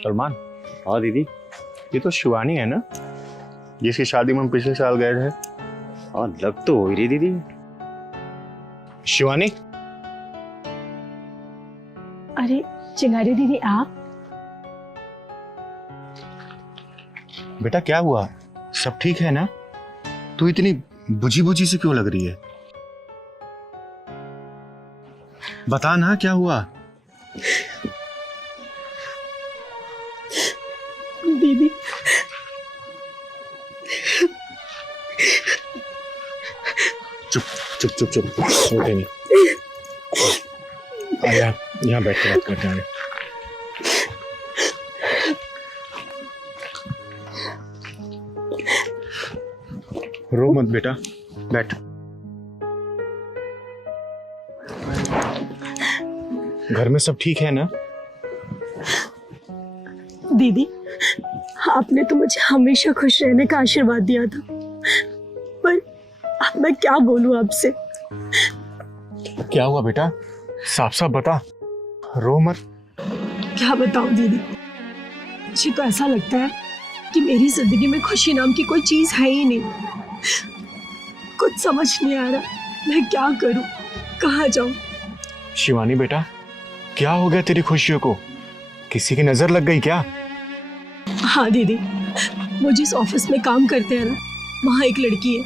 सलमान, हाँ दीदी। ये तो शिवानी है ना, जिसकी शादी में हम पिछले साल गए थे? हाँ लग तो हो ही रही दीदी। शिवानी, अरे चिंगारी दीदी आप? बेटा क्या हुआ? सब ठीक है ना? तू इतनी बुझी बुझी से क्यों लग रही है? बता ना क्या हुआ? दीदी चुप चुप चुप चुप, उठे नहीं। आया, यहाँ बैठ के बात करते हैं। रो मत बेटा, बैठ। घर में सब ठीक है ना? दीदी आपने तो मुझे हमेशा खुश रहने का आशीर्वाद दिया था, पर अब मैं क्या बोलूं आपसे। क्या हुआ बेटा? साफ साफ बता, रो मत। क्या बताऊं दीदी, मुझे तो ऐसा लगता है कि मेरी जिंदगी में खुशी नाम की कोई चीज है ही नहीं। कुछ समझ नहीं आ रहा, मैं क्या करूं, कहाँ जाऊं। शिवानी बेटा, क्या हो गया तेरी खुशियों को? किसी की नजर लग गई क्या? हाँ दीदी, वो जिस ऑफिस में काम करते हैं ना, वहाँ एक लड़की है,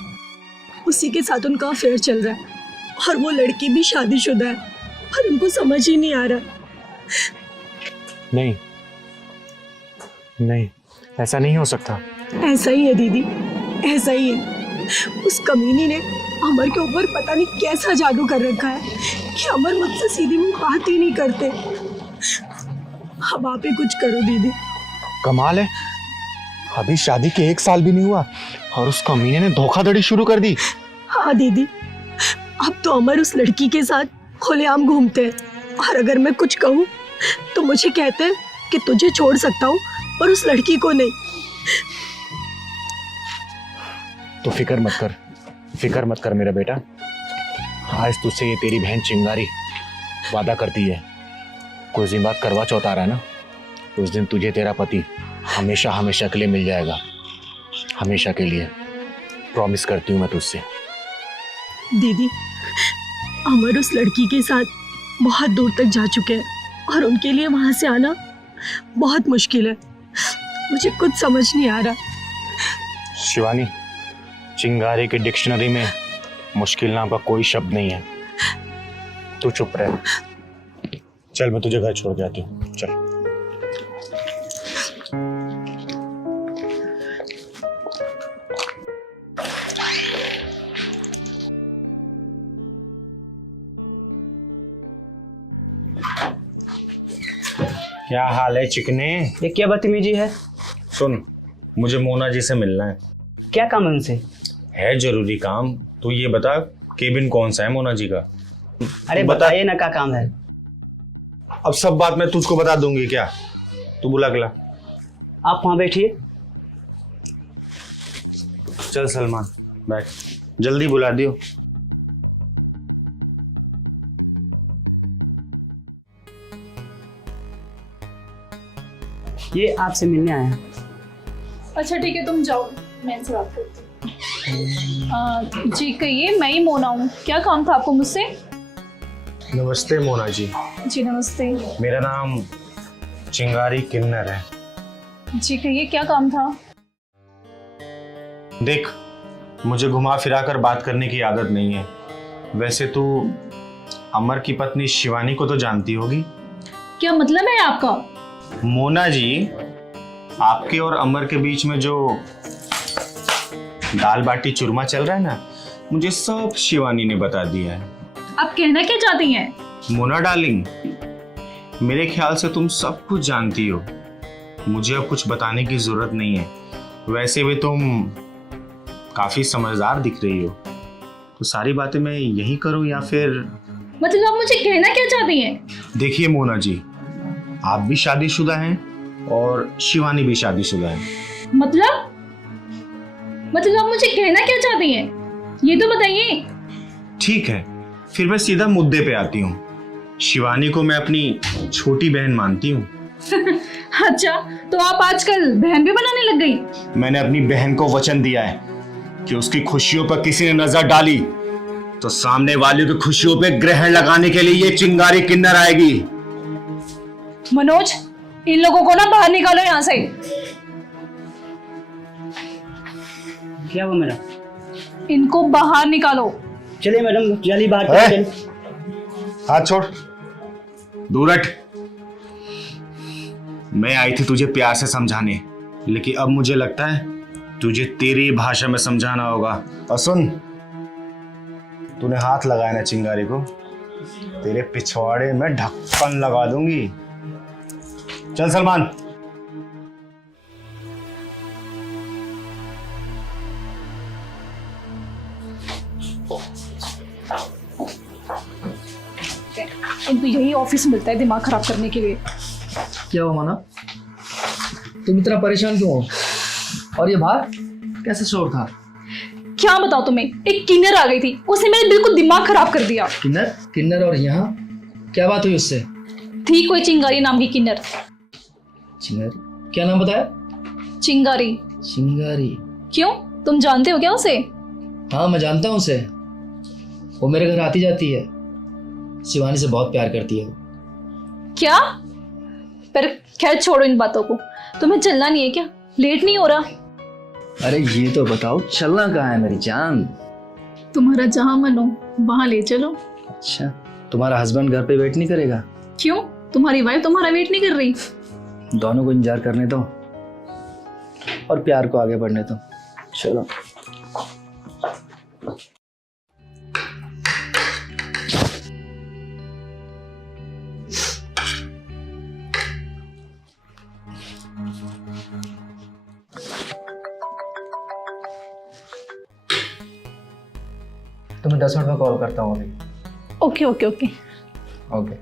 उसी के साथ उनका अफेयर चल रहा है और वो लड़की भी शादीशुदा है, पर उनको समझ ही नहीं आ रहा। नहीं नहीं, ऐसा नहीं हो सकता। ऐसा ही है दीदी, ऐसा ही है। उस कमीनी ने अमर के ऊपर पता नहीं कैसा जादू कर रखा है कि अमर मुझसे सीधी मुंह बात ही नहीं करते। अब आप ही कुछ करो दीदी। कमाल है, अभी शादी के 1 साल भी नहीं हुआ और उस कमीने ने धोखाधड़ी शुरू कर दी। हाँ दीदी, अब तो अमर उस लड़की के साथ खुलेआम घूमते हैं और अगर मैं कुछ कहूँ तो मुझे कहते हैं कि तुझे छोड़ सकता हूँ पर उस लड़की को नहीं। तो फिक्र मत कर मेरा बेटा। आज तुझसे ये तेरी बहन चिंगारी वादा करती है, कुछ दिन बाद करवा चौथ आ रहा है ना, उस दिन तुझे तेरा पति हमेशा हमेशा के लिए मिल जाएगा, हमेशा के लिए। प्रॉमिस करती हूँ मैं तुझसे। दीदी अमर उस लड़की के साथ बहुत दूर तक जा चुके हैं और उनके लिए वहां से आना बहुत मुश्किल है। मुझे कुछ समझ नहीं आ रहा। शिवानी, चिंगारी की डिक्शनरी में मुश्किल नाम का कोई शब्द नहीं है। तू चुप रह। चल मैं तुझे घर छोड़ के आती हूँ, चल। क्या हाल है चिकने? ये क्या बदतमीजी है? सुन, मुझे मोना जी से मिलना है। क्या काम है उनसे? है जरूरी काम। तू ये बता, केबिन कौन सा है मोना जी का? अरे बताइए ना, क्या काम है? अब सब बात मैं तुझको बता दूंगी क्या? तू बुला के ला। आप वहाँ बैठिए। चल सलमान, बैठ, जल्दी बुला दियो। ये आपसे मिलने आया है। अच्छा ठीक है, तुम जाओ, मैं इनसे बात करती हूँ। जी कहिए, मैं ही मोना हूँ, क्या काम था आपको मुझसे? नमस्ते मोना जी। जी नमस्ते। मेरा नाम चिंगारी किन्नर है। जी कहिए, क्या काम था? देख, मुझे घुमा फिरा कर बात करने की आदत नहीं है। वैसे तू अमर की पत्नी शिवानी को तो जानती होगी। क्या मतलब है आपका? मोना जी, आपके और अमर के बीच में जो दाल बाटी चूरमा चल रहा है ना, मुझे सब शिवानी ने बता दिया है। आप कहना क्या चाहती हैं? मोना डार्लिंग, मेरे ख्याल से तुम सब कुछ जानती हो, मुझे अब कुछ बताने की जरूरत नहीं है। वैसे भी तुम काफी समझदार दिख रही हो, तो सारी बातें मैं यही करूं या फिर? मतलब आप मुझे कहना क्या चाहती हैं? देखिए मोना जी, आप भी शादीशुदा हैं और शिवानी भी शादीशुदा है। मतलब आप मुझे कहना क्या चाहती हैं, ये तो बताइए। ठीक है, फिर मैं सीधा मुद्दे पे आती हूँ। शिवानी को मैं अपनी छोटी बहन मानती हूँ। अच्छा, तो आप आजकल बहन भी बनाने लग गई? मैंने अपनी बहन को वचन दिया है कि उसकी खुशियों पर किसी ने नजर डाली तो सामने वाले की खुशियों पे ग्रहण लगाने के लिए ये चिंगारी किन्नर आएगी। मनोज, इन लोगों को ना बाहर निकालो यहाँ से। क्या हुआ मेरा? इनको बाहर निकालो। चलिए मैडम, जल्दी बाहर है? चलिए। हाथ छोड़, दूर हट। मैं आई थी तुझे प्यार से समझाने, लेकिन अब मुझे लगता है तुझे तेरी भाषा में समझाना होगा। और सुन, तूने हाथ लगाया ना चिंगारी को, तेरे पिछवाड़े में ढक्कन लगा दूंगी। चल सलमान। इनको यही ऑफिस मिलता है दिमाग खराब करने के लिए। क्या हुआ माना, तुम इतना परेशान क्यों हो? और ये बाहर कैसे शोर था? क्या बताऊं तुम्हें, एक किन्नर आ गई थी, उसने मेरे बिल्कुल दिमाग खराब कर दिया। किन्नर? किन्नर? और यहाँ क्या बात हुई उससे? थी कोई चिंगारी नाम की किन्नर। चिंगारी? क्या नाम बताया? चिंगारी। चिंगारी? क्यों, तुम जानते हो क्या उसे? हाँ मैं जानता हूँ उसे, वो मेरे घर आती जाती है। शिवानी से बहुत प्यार करती है वो। क्या? पर खैर छोड़ो इन बातों को। तुम्हें चलना नहीं है क्या? लेट नहीं हो रहा? अरे ये तो बताओ, चलना कहाँ है मेरी जान? तुम्हारा जहां मन हो वहां ले चलो। अच्छा, तुम्हारा हस्बैंड घर पे वेट नहीं करेगा? क्यों, तुम्हारी वाइफ तुम्हारा वेट नहीं कर रही? दोनों को इंतजार करने दो और प्यार को आगे बढ़ने दो। चलो। तुम्हें 10 मिनट में कॉल करता हूँ अभी। Okay okay okay. ओके।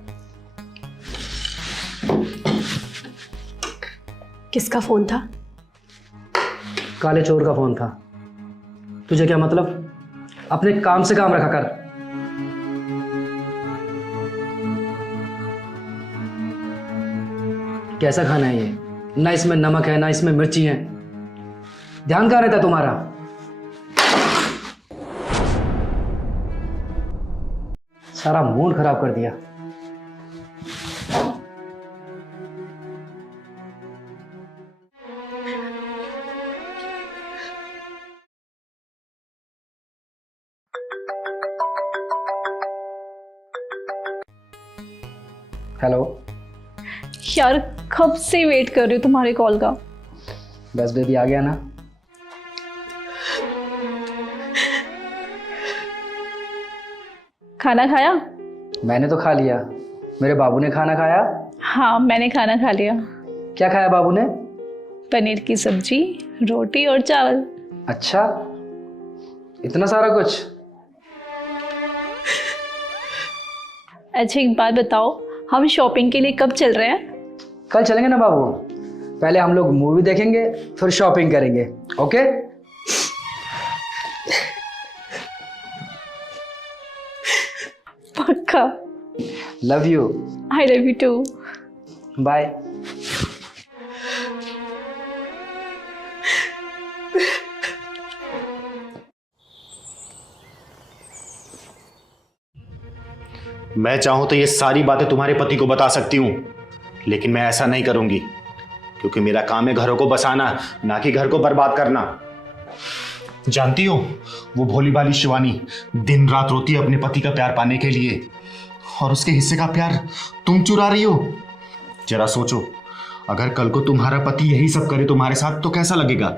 किसका फोन था? काले चोर का फोन था। तुझे क्या मतलब? अपने काम से काम रखा कर। कैसा खाना है ये? ना इसमें नमक है ना इसमें मिर्ची है। ध्यान कहाँ रहता तुम्हारा? सारा मूड खराब कर दिया। हेलो। यार कब से वेट कर रही हूँ तुम्हारे कॉल का। बस बेबी आ गया ना? खाना खाया? मैंने तो खा लिया। मेरे बाबू ने खाना खाया? हाँ मैंने खाना खा लिया। क्या खाया बाबू ने? पनीर की सब्जी, रोटी और चावल। अच्छा, इतना सारा कुछ? अच्छा एक बात बताओ, हम शॉपिंग के लिए कब चल रहे हैं? कल चलेंगे ना बाबू। पहले हम लोग मूवी देखेंगे फिर शॉपिंग करेंगे। ओके? पक्का। Love you. I love you too. Bye. मैं चाहूं तो ये सारी बातें तुम्हारे पति को बता सकती हूं, लेकिन मैं ऐसा नहीं करूंगी क्योंकि मेरा काम है घरों को बसाना, ना कि घर को बर्बाद करना। जानती हो, वो भोली भाली शिवानी दिन रात रोती है अपने पति का प्यार पाने के लिए, और उसके हिस्से का प्यार तुम चुरा रही हो। जरा सोचो, अगर कल को तुम्हारा पति यही सब करे तुम्हारे साथ तो कैसा लगेगा?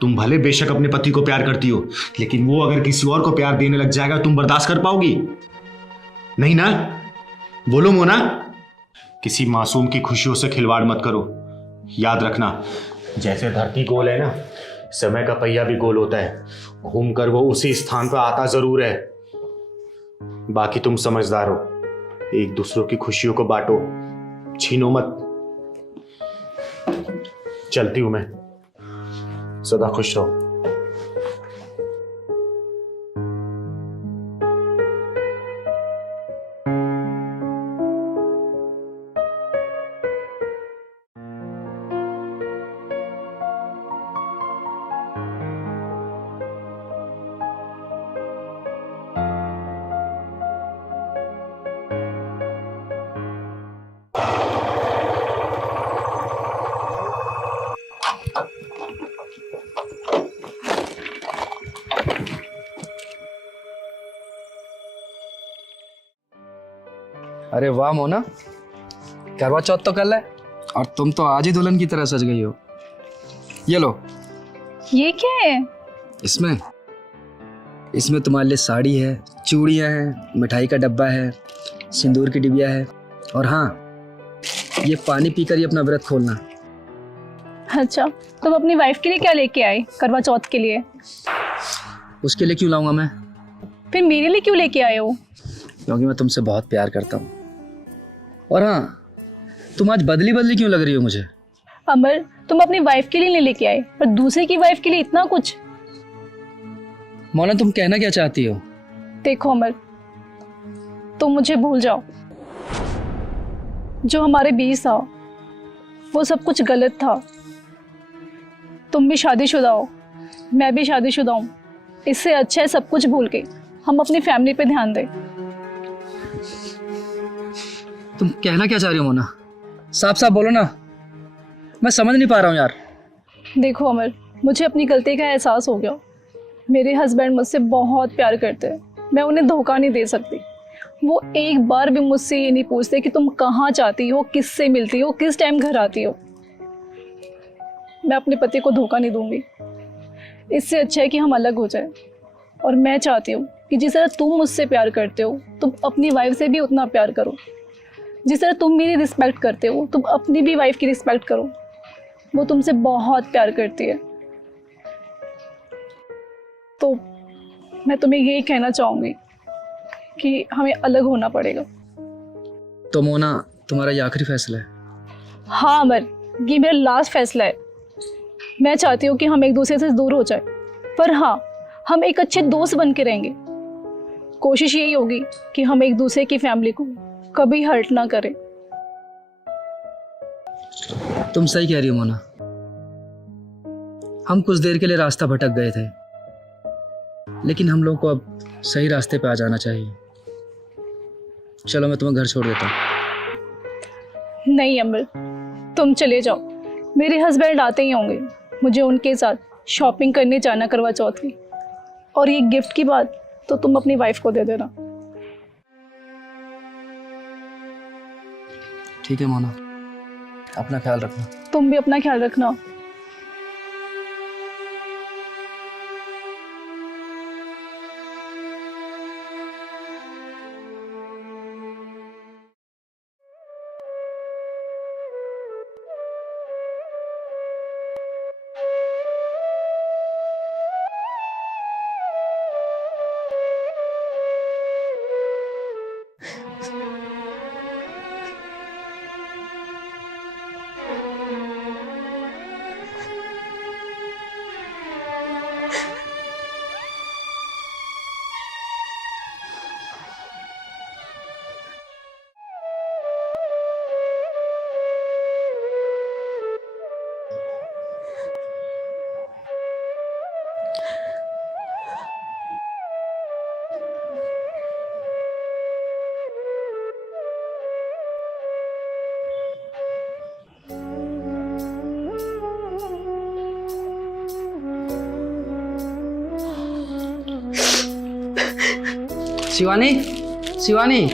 तुम भले बेशक अपने पति को प्यार करती हो, लेकिन वो अगर किसी और को प्यार देने लग जाएगा तुम बर्दाश्त कर पाओगी? नहीं ना? बोलो मोना। किसी मासूम की खुशियों से खिलवाड़ मत करो। याद रखना, जैसे धरती गोल है ना, समय का पहिया भी गोल होता है। घूमकर वो उसी स्थान पर आता जरूर है। बाकी तुम समझदार हो, एक दूसरों की खुशियों को बांटो, छीनो मत। चलती हूं मैं, सदा खुश रहो। अरे वाह मोना, करवा चौथ तो कल है और तुम तो आज ही दुल्हन की तरह सज गई हो। ये लो। ये क्या है? इसमें तुम्हारे लिए साड़ी है, चूड़ियाँ हैं, मिठाई का डब्बा है, सिंदूर की डिबिया है और हाँ, ये पानी पीकर ही अपना व्रत खोलना। अच्छा, तुम अपनी वाइफ के लिए क्या लेके आए करवा चौथ के लिए? उसके लिए क्यों लाऊंगा मैं? फिर मेरे लिए क्यों लेके आए हो? क्योंकि मैं तुमसे बहुत प्यार करता हूँ। और हाँ, तुम आज बदली बदली क्यों लग रही हो मुझे? अमर, तुम अपनी वाइफ के लिए नहीं लेके आए पर दूसरे की वाइफ के लिए इतना कुछ। मोना, तुम कहना क्या चाहती हो? देखो अमर, तुम मुझे भूल जाओ। जो हमारे बीच था वो सब कुछ गलत था। तुम भी शादीशुदा हो, मैं भी शादीशुदा हूँ। इससे अच्छा है सब कुछ भूल के हम अपनी फैमिली पे ध्यान दें। तुम कहना क्या चाह रही हो मोना? साफ साफ बोलो ना, मैं समझ नहीं पा रहा हूँ यार। देखो अमर, मुझे अपनी गलती का एहसास हो गया। मेरे हस्बैंड मुझसे बहुत प्यार करते हैं, मैं उन्हें धोखा नहीं दे सकती। वो एक बार भी मुझसे ये नहीं पूछते कि तुम कहाँ जाती हो, किससे मिलती हो, किस टाइम घर आती हो। मैं अपने पति को धोखा नहीं दूंगी। इससे अच्छा है कि हम अलग हो जाए। और मैं चाहती हूँ कि जिस तरह तुम मुझसे प्यार करते हो तुम अपनी वाइफ से भी उतना प्यार करो। जिस तरह तुम मेरी रिस्पेक्ट करते हो तुम अपनी भी वाइफ की रिस्पेक्ट करो। वो तुमसे बहुत प्यार करती है। तो मैं तुम्हें यही कहना चाहूँगी कि हमें अलग होना पड़ेगा। तो मोना, तुम्हारा ये आखिरी फैसला है? हाँ अमर, ये मेरा लास्ट फैसला है। मैं चाहती हूँ कि हम एक दूसरे से दूर हो जाए, पर हाँ, हम एक अच्छे दोस्त बन के रहेंगे। कोशिश यही होगी कि हम एक दूसरे की फैमिली को कभी हर्ट ना करें। तुम सही कह रही हो मोना। हम कुछ देर के लिए रास्ता भटक गए थे, लेकिन हम लोग को अब सही रास्ते पे आ जाना चाहिए। चलो, मैं तुम्हें घर छोड़ देता हूँ। नहीं अमर, तुम चले जाओ। मेरे हस्बैंड आते ही होंगे। मुझे उनके साथ शॉपिंग करने जाना करवा चौथ की। और ये गिफ्ट की बात तो तुम अपनी वाइफ को दे देना। ठीक है मोना, अपना ख्याल रखना। तुम भी अपना ख्याल रखना। शिवानी, शिवानी,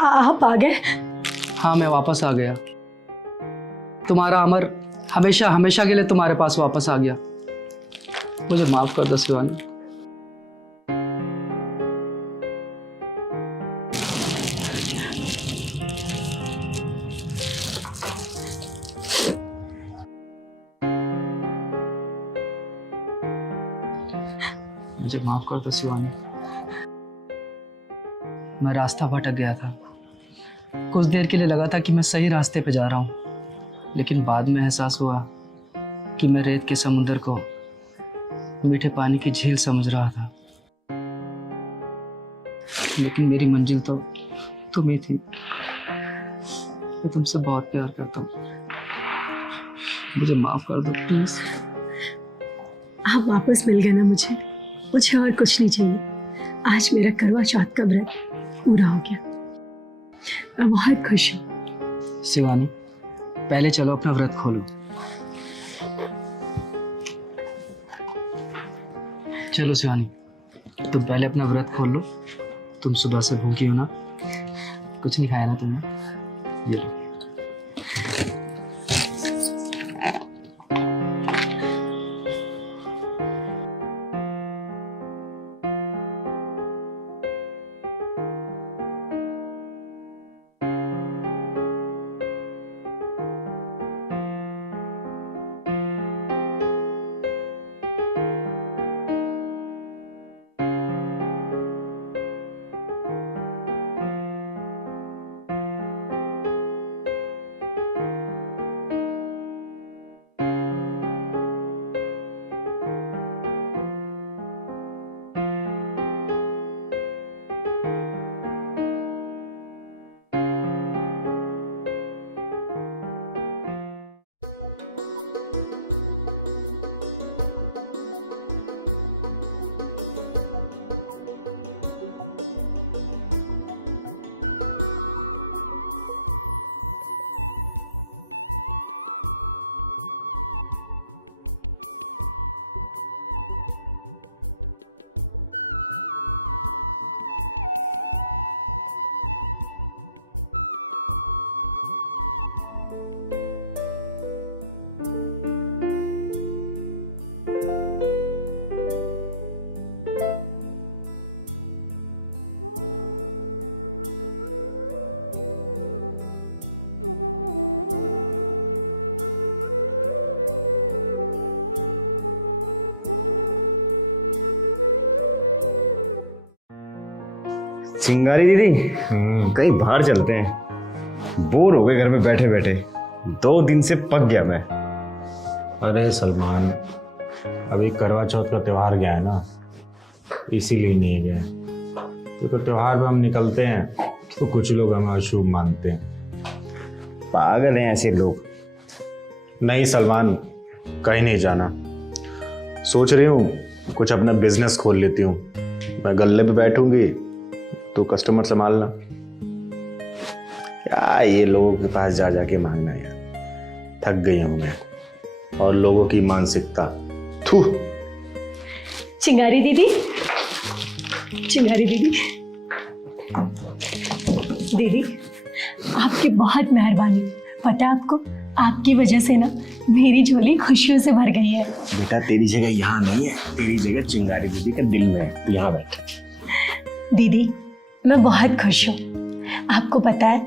आप आ गए? हाँ, मैं वापस आ गया। तुम्हारा अमर हमेशा हमेशा के लिए तुम्हारे पास वापस आ गया। मुझे माफ कर दो शिवानी। मुझे माफ कर दो शिवानी। मैं रास्ता भटक गया था। कुछ देर के लिए लगा था कि मैं सही रास्ते पे जा रहा हूँ, लेकिन बाद में एहसास हुआ कि मैं रेत के समुंदर को मीठे पानी की झील समझ रहा था। लेकिन मेरी मंजिल तो तुम ही थी। मैं तुमसे बहुत प्यार करता हूँ। मुझे माफ कर दो प्लीज। आप वापस मिल गए ना मुझे और कुछ नहीं चाहिए। आज मेरा करवा चौथ का व्रत पूरा हो गया। मैं बहुत खुश हूँ। शिवानी, पहले चलो अपना व्रत खोलो। चलो शिवानी, तुम पहले अपना व्रत खोल लो। तुम सुबह से भूखी हो ना, कुछ नहीं खाया ना तुमने। ये लो। चिंगारी दीदी, कहीं बाहर चलते हैं। बोर हो गए घर में बैठे बैठे। 2 दिन से पक गया मैं। अरे सलमान, अभी करवा चौथ का त्यौहार गया है ना, इसीलिए नहीं गए। क्योंकि त्यौहार पे हम निकलते हैं तो कुछ लोग हमें अशुभ मानते हैं। पागल हैं ऐसे लोग। नहीं सलमान, कहीं नहीं जाना। सोच रही हूँ कुछ अपना बिजनेस खोल लेती हूँ। मैं गल्ले पे बैठूंगी तो कस्टमर संभालना। क्या ये लोगों के पास जा जाके मांगना यार, थक गई हूँ मैं। और लोगों की मानसिकता, थू। चिंगारी दीदी, चिंगारी दीदी, दीदी आपकी बहुत मेहरबानी। पता है आपको, आपकी वजह से ना मेरी झोली खुशियों से भर गई है। बेटा तेरी जगह यहाँ नहीं है, तेरी जगह चिंगारी दीदी के दिल में है। तू यहाँ बैठ। दीदी मैं बहुत खुश हूँ। आपको पता है,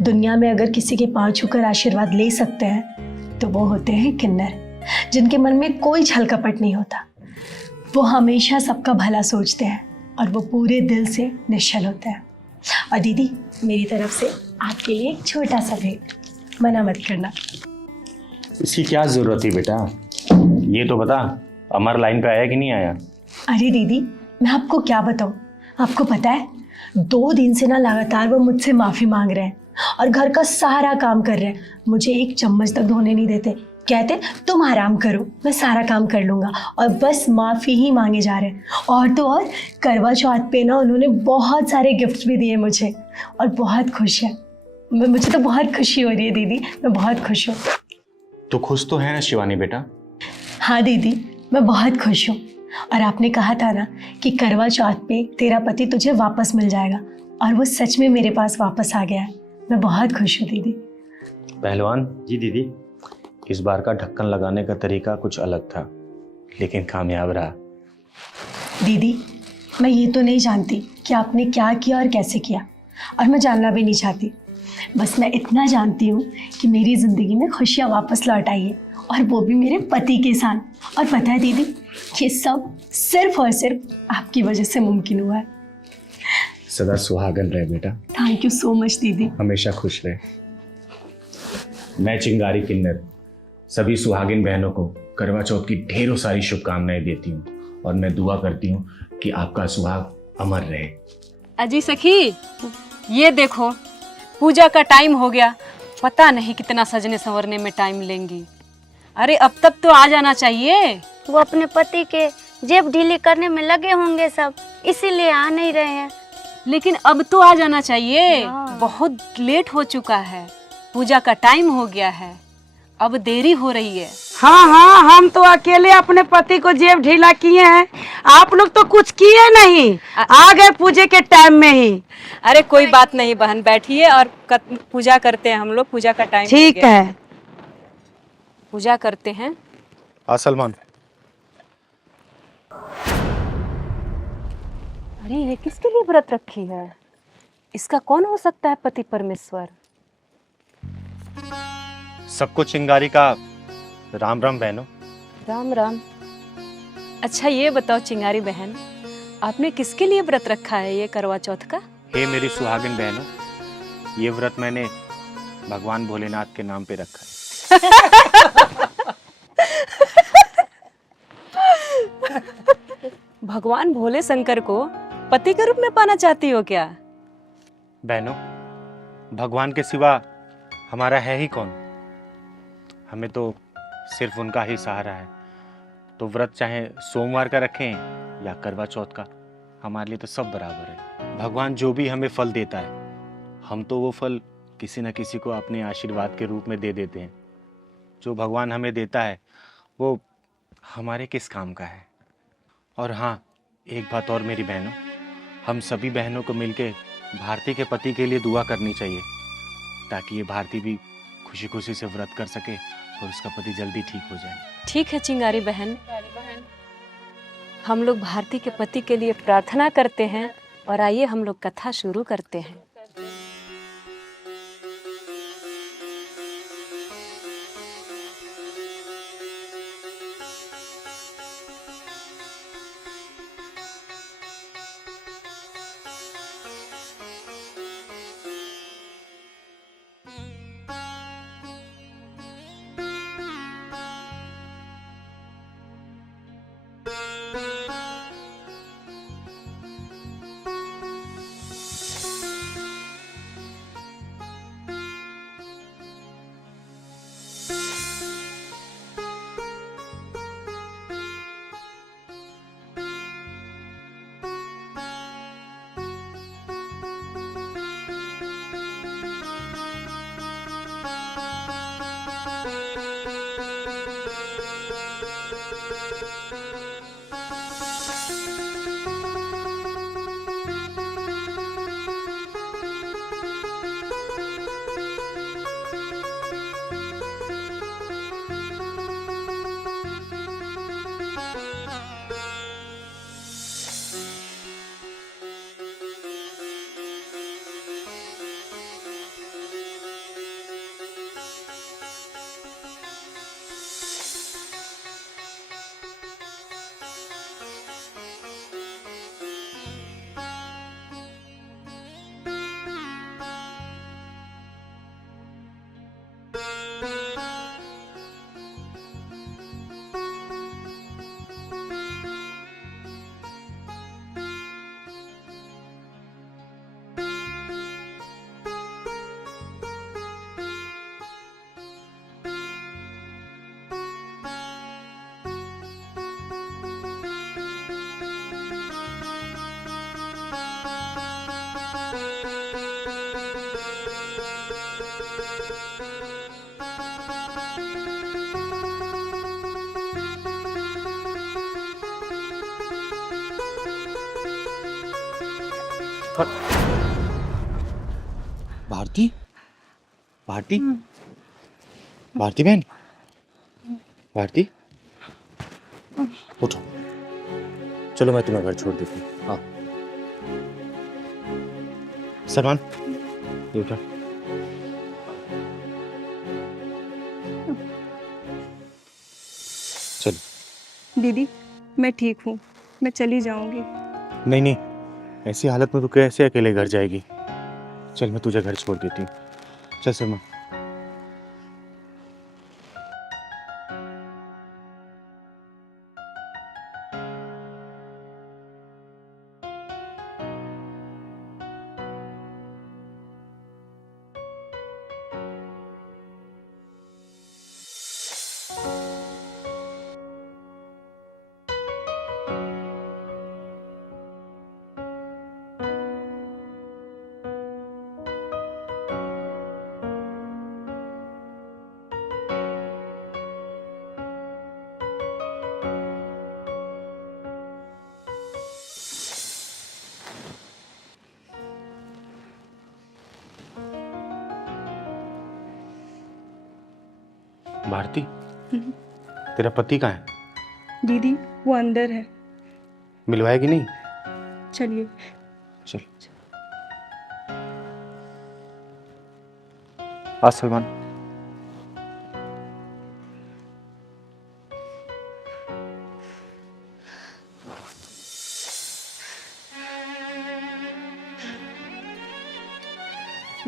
दुनिया में अगर किसी के पाँव छूकर आशीर्वाद ले सकते हैं तो वो होते हैं किन्नर, जिनके मन में कोई छल कपट नहीं होता। वो हमेशा सबका भला सोचते हैं और वो पूरे दिल से निश्चल होते हैं। और दीदी मेरी तरफ से आपके लिए एक छोटा सा भेंट, मना मत करना। इसकी क्या जरूरत थी बेटा? ये तो बता, अमर लाइन पे आया कि नहीं आया? अरे दीदी मैं आपको क्या बताऊँ, आपको पता है 2 दिन से ना लगातार वो मुझसे माफ़ी मांग रहे हैं और घर का सारा काम कर रहे हैं। मुझे एक चम्मच तक धोने नहीं देते। कहते तुम आराम करो, मैं सारा काम कर लूँगा, और बस माफ़ी ही मांगे जा रहे हैं। और तो और करवा चौथ पे ना उन्होंने बहुत सारे गिफ्ट्स भी दिए मुझे, और बहुत खुश है। मुझे तो बहुत खुशी हो रही है दीदी, मैं बहुत खुश हूँ। तो खुश तो है ना शिवानी बेटा? हाँ दीदी मैं बहुत खुश हूँ। और आपने कहा था ना कि करवा चौथ पे तेरा पति तुझे वापस मिल जाएगा, और वो सच में मेरे पास वापस आ गया है। मैं बहुत खुश हूँ दीदी। पहलवान जी दीदी। इस बार का ढक्कन लगाने का तरीका कुछ अलग था, लेकिन कामयाब रहा। दीदी मैं ये तो नहीं जानती कि आपने क्या किया और कैसे किया, और मैं जानना भी नहीं चाहती। बस मैं इतना जानती हूँ कि मेरी ज़िंदगी में खुशियाँ वापस लौट आई है, और वो भी मेरे पति के साथ। और पता है दीदी, ये सब सिर्फ और सिर्फ आपकी वजह से मुमकिन हुआ है। सदा सुहागन रहे बेटा। थैंक यू सो मच दीदी। हमेशा खुश रहे। मैं चिंगारी किन्नर सभी सुहागिन बहनों को करवा चौथ की ढेरों सारी शुभकामनाएं देती हूँ, और मैं दुआ करती हूँ कि आपका सुहाग अमर रहे। अजी सखी, ये देखो पूजा का टाइम हो गया। पता नहीं कितना सजने संवरने में टाइम लेंगी। अरे अब तक तो आ जाना चाहिए। वो अपने पति के जेब ढीली करने में लगे होंगे सब, इसीलिए आ नहीं रहे हैं। लेकिन अब तो आ जाना चाहिए, हाँ। बहुत लेट हो चुका है। पूजा का टाइम हो गया है, अब देरी हो रही है। हाँ हाँ, हम तो अकेले अपने पति को जेब ढीला किए हैं, आप लोग तो कुछ किए नहीं, आ गए पूजे के टाइम में ही। अरे कोई बात नहीं बहन, बैठिए और पूजा करते हैं हम लोग। पूजा का टाइम ठीक है। पूजा करते हैं। सलमान, अरे ये किसके लिए व्रत रखी है? इसका कौन हो सकता है पति परमेश्वर? सबको चिंगारी का राम राम बहनों। राम राम। अच्छा ये बताओ चिंगारी बहन, आपने किसके लिए व्रत रखा है ये करवा चौथ का? हे मेरी सुहागिन बहनों, ये व्रत मैंने भगवान भोलेनाथ के नाम पे रखा है। भगवान भोले शंकर को पति के रूप में पाना चाहती हो क्या? बहनों, भगवान के सिवा हमारा है ही कौन? हमें तो सिर्फ उनका ही सहारा है। तो व्रत चाहे सोमवार का रखें या करवा चौथ का, हमारे लिए तो सब बराबर है। भगवान जो भी हमें फल देता है, हम तो वो फल किसी न किसी को अपने आशीर्वाद के रूप में दे देते हैं। जो भगवान हमें देता है वो हमारे किस काम का है। और हाँ, एक बात और मेरी बहनों, हम सभी बहनों को मिलके भारती के पति के लिए दुआ करनी चाहिए, ताकि ये भारती भी खुशी खुशी से व्रत कर सके और उसका पति जल्दी ठीक हो जाए। ठीक है चिंगारी बहन, हम लोग भारती के पति के लिए प्रार्थना करते हैं और आइए हम लोग कथा शुरू करते हैं। भारती, भारती, भारती बहन, भारती, उठो, चलो मैं तुम्हें घर छोड़ देती हूँ। हाँ सलमान, ये उठा। चलो। दीदी मैं ठीक हूँ, मैं चली जाऊंगी। नहीं नहीं, ऐसी हालत में तू कैसे अकेले घर जाएगी? चल मैं तुझे घर छोड़ देती हूँ। चल सलमान। भारती, तेरा पति कहाँ है? दीदी वो अंदर है, मिलवाएगी नहीं? चलिए। चल। आ सलमान।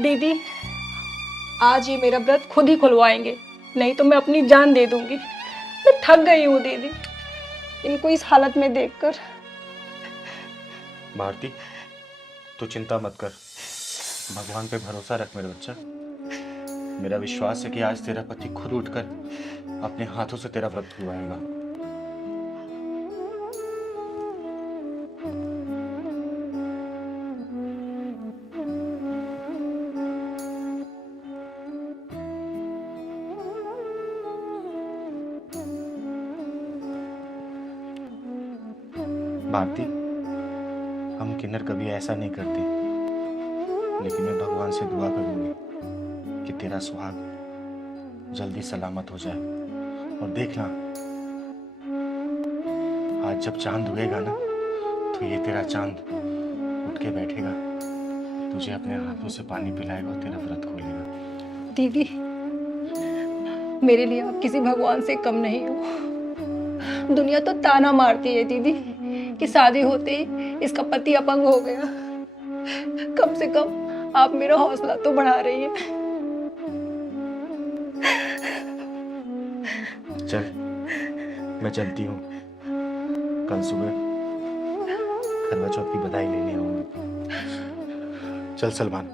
दीदी आज ये मेरा व्रत खुद ही खुलवाएंगे, नहीं तो मैं अपनी जान दे दूंगी। मैं थक गई हूँ दीदी इनको इस हालत में देखकर। भारती, तू चिंता मत कर, भगवान पे भरोसा रख मेरे बच्चा। मेरा विश्वास है कि आज तेरा पति खुद उठकर अपने हाथों से तेरा व्रत खुलवाएगा। भारती, हम किन्नर कभी ऐसा नहीं करते, लेकिन मैं भगवान से दुआ करूंगी कि तेरा सुहाग जल्दी सलामत हो जाए। और देखना, आज जब चांद उगेगा ना, तो ये तेरा चांद उठ के बैठेगा, तुझे अपने हाथों से पानी पिलाएगा और तेरा व्रत खोलेगा। दीदी मेरे लिए आप किसी भगवान से कम नहीं हो। दुनिया तो ताना मारती है दीदी कि शादी होते ही इसका पति अपंग हो गया। कम से कम आप मेरा हौसला तो बढ़ा रही हैं। चल, मैं चलती हूँ, कल सुबह करवा चौथ की बधाई लेने आऊंगी। चल सलमान।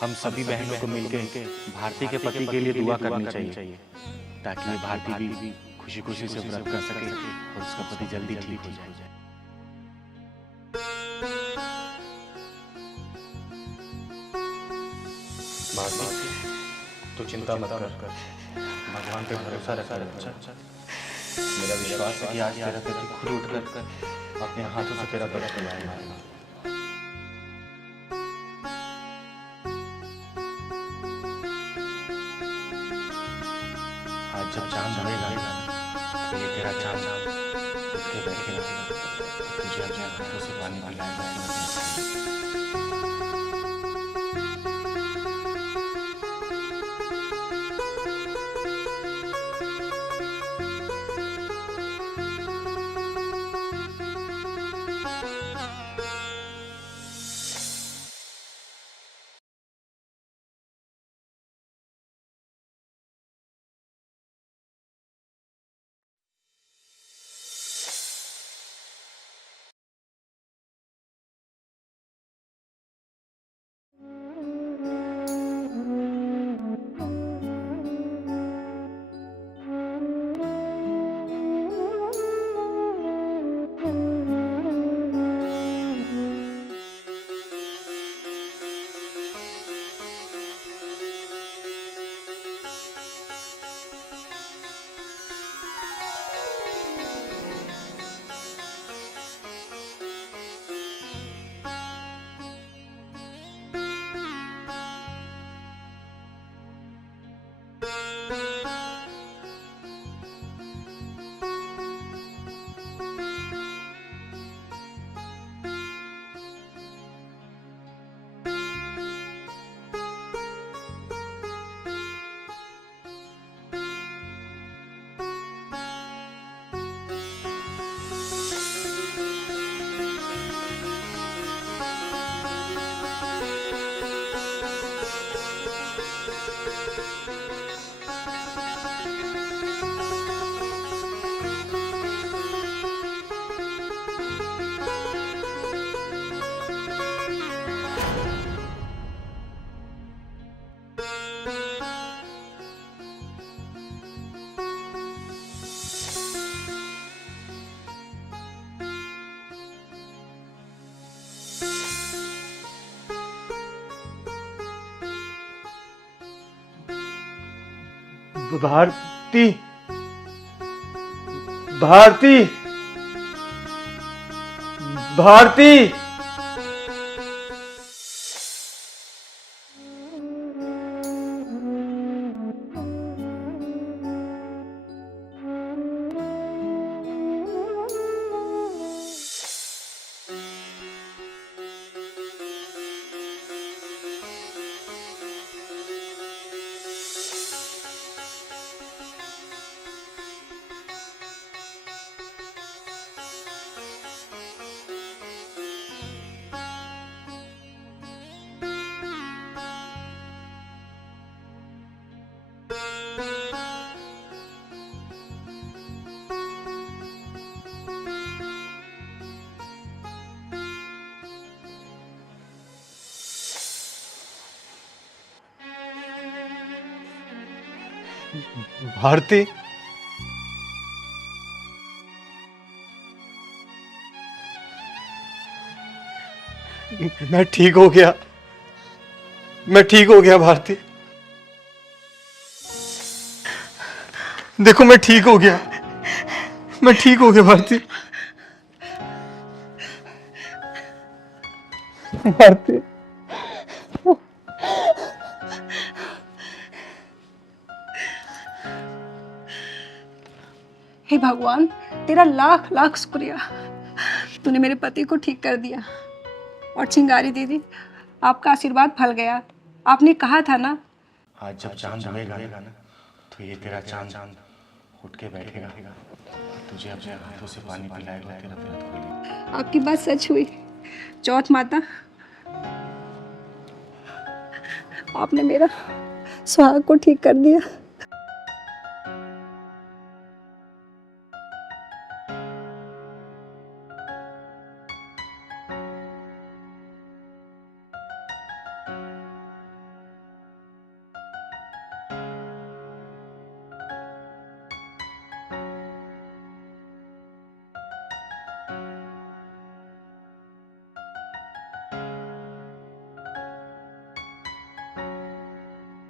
हम सभी बहनों को मिलकर भारती के पति के लिए दुआ करनी चाहिए, ताकि ये भारती भी खुशी खुशी से व्रत कर सके और उसका पति जल्दी ठीक हो जाए। भारती, तू चिंता मत कर, भगवान पे भरोसा रख बच्चा। मेरा विश्वास है कि आज तेरा पति खुद उठकर अपने हाथों से तेरा व्रत खुलवाएगा। आज जब चांद उड़ेगा तो ये तेरा चांद उठ के बैठेगा, तुझे अपने हाथों से पानी पिलाएगा। भारती भारती भारती भारती मैं ठीक हो गया, मैं ठीक हो गया भारती। देखो मैं ठीक हो गया, मैं ठीक हो गया भारती। भारती हे भगवान, तेरा लाख लाख शुक्रिया, तूने मेरे पति को ठीक कर दिया। और चिंगारी दीदी, आपका आशीर्वाद फल गया। आपने कहा था ना, आज जब चांद उगेगा ना तो ये तेरा चांद उठ के बैठेगा, तुझे अपने हाथों से पानी पिलाएगा, तेरा व्रत खोलेगा। आपकी बात सच हुई। चौथ माता, आपने मेरा सुहाग को ठीक कर दिया।